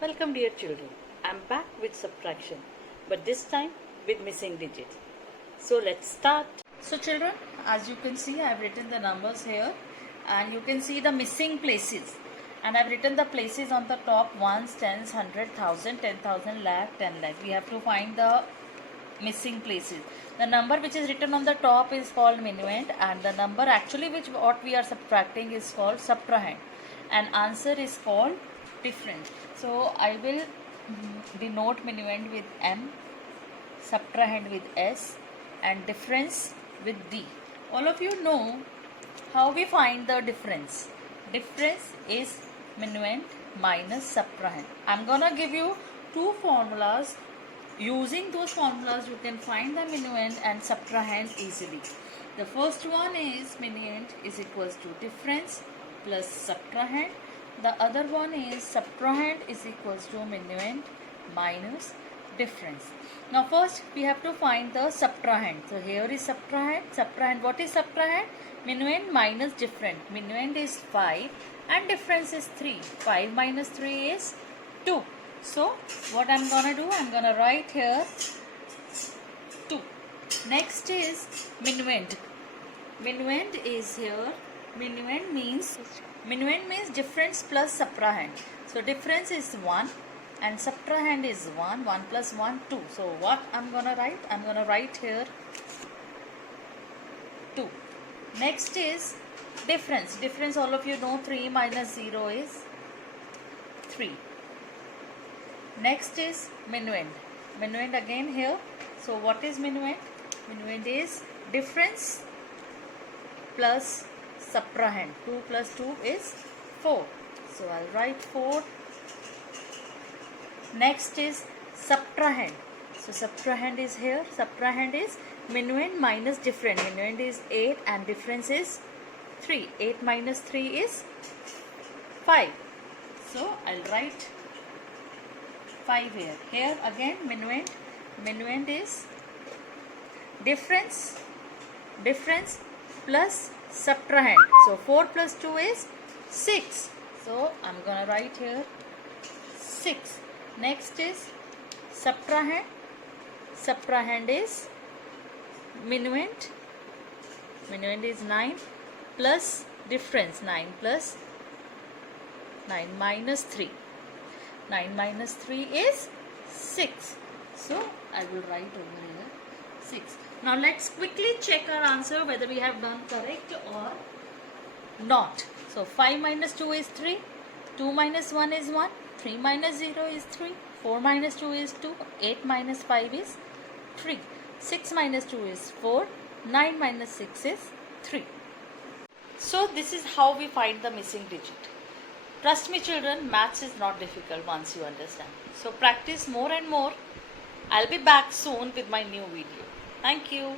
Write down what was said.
Welcome dear children, I am back with subtraction, but this time with missing digits. So let's start. So children, as you can see, I have written the numbers here and you can see the missing places. And I have written the places on the top: ones, tens, 100, 1000, 10,000, lakh, 10 lakh. We have to find the missing places. The number which is written on the top is called minuend, and the number actually which what we are subtracting is called subtrahend, and answer is called difference. So I will denote minuend with M, subtrahend with S, and difference with D. All of you know how we find the difference. Difference is minuend minus subtrahend. I'm gonna give you two formulas. Using those formulas, you can find the minuend and subtrahend easily. The first one is minuend is equals to difference plus subtrahend. The other one is subtrahend is equals to minuend minus difference. Now first we have to find the subtrahend. So here is subtrahend. Subtrahend, what is subtrahend? Minuend minus different. Minuend is 5 and difference is 3. 5 minus 3 is 2. So what I'm gonna do, I'm gonna write here 2. Next is minuend. Minuend is here. Minuend means difference plus subtrahend. So difference is 1 and subtrahend is 1. 1 plus 1, 2. So what I'm gonna write? I'm gonna write here 2. Next is difference. Difference, all of you know, 3 minus 0 is 3. Next is minuend. Minuend again here. So what is minuend? Minuend is difference plus subtrahend. 2 plus 2 is 4. So I'll write 4. Next is subtrahend. So subtrahend is here. Subtrahend is minuend minus different. Minuend is 8 and difference is 3. 8 minus 3 is 5. So I'll write 5 here. Here again minuend. Minuend is difference plus subtrahend. So 4 plus 2 is 6. So I'm gonna write here 6. Next is subtrahend. Subtrahend is minuend. Minuend is 9 plus difference. 9 plus 9 minus 3. 9 minus 3 is 6. So I will write over here 6. Now let's quickly check our answer whether we have done correct or not. So 5 minus 2 is 3. 2 minus 1 is 1. 3 minus 0 is 3. 4 minus 2 is 2. 8 minus 5 is 3. 6 minus 2 is 4. 9 minus 6 is 3. So this is how we find the missing digit. Trust me children, maths is not difficult once you understand. So practice more and more. I'll be back soon with my new video. Thank you.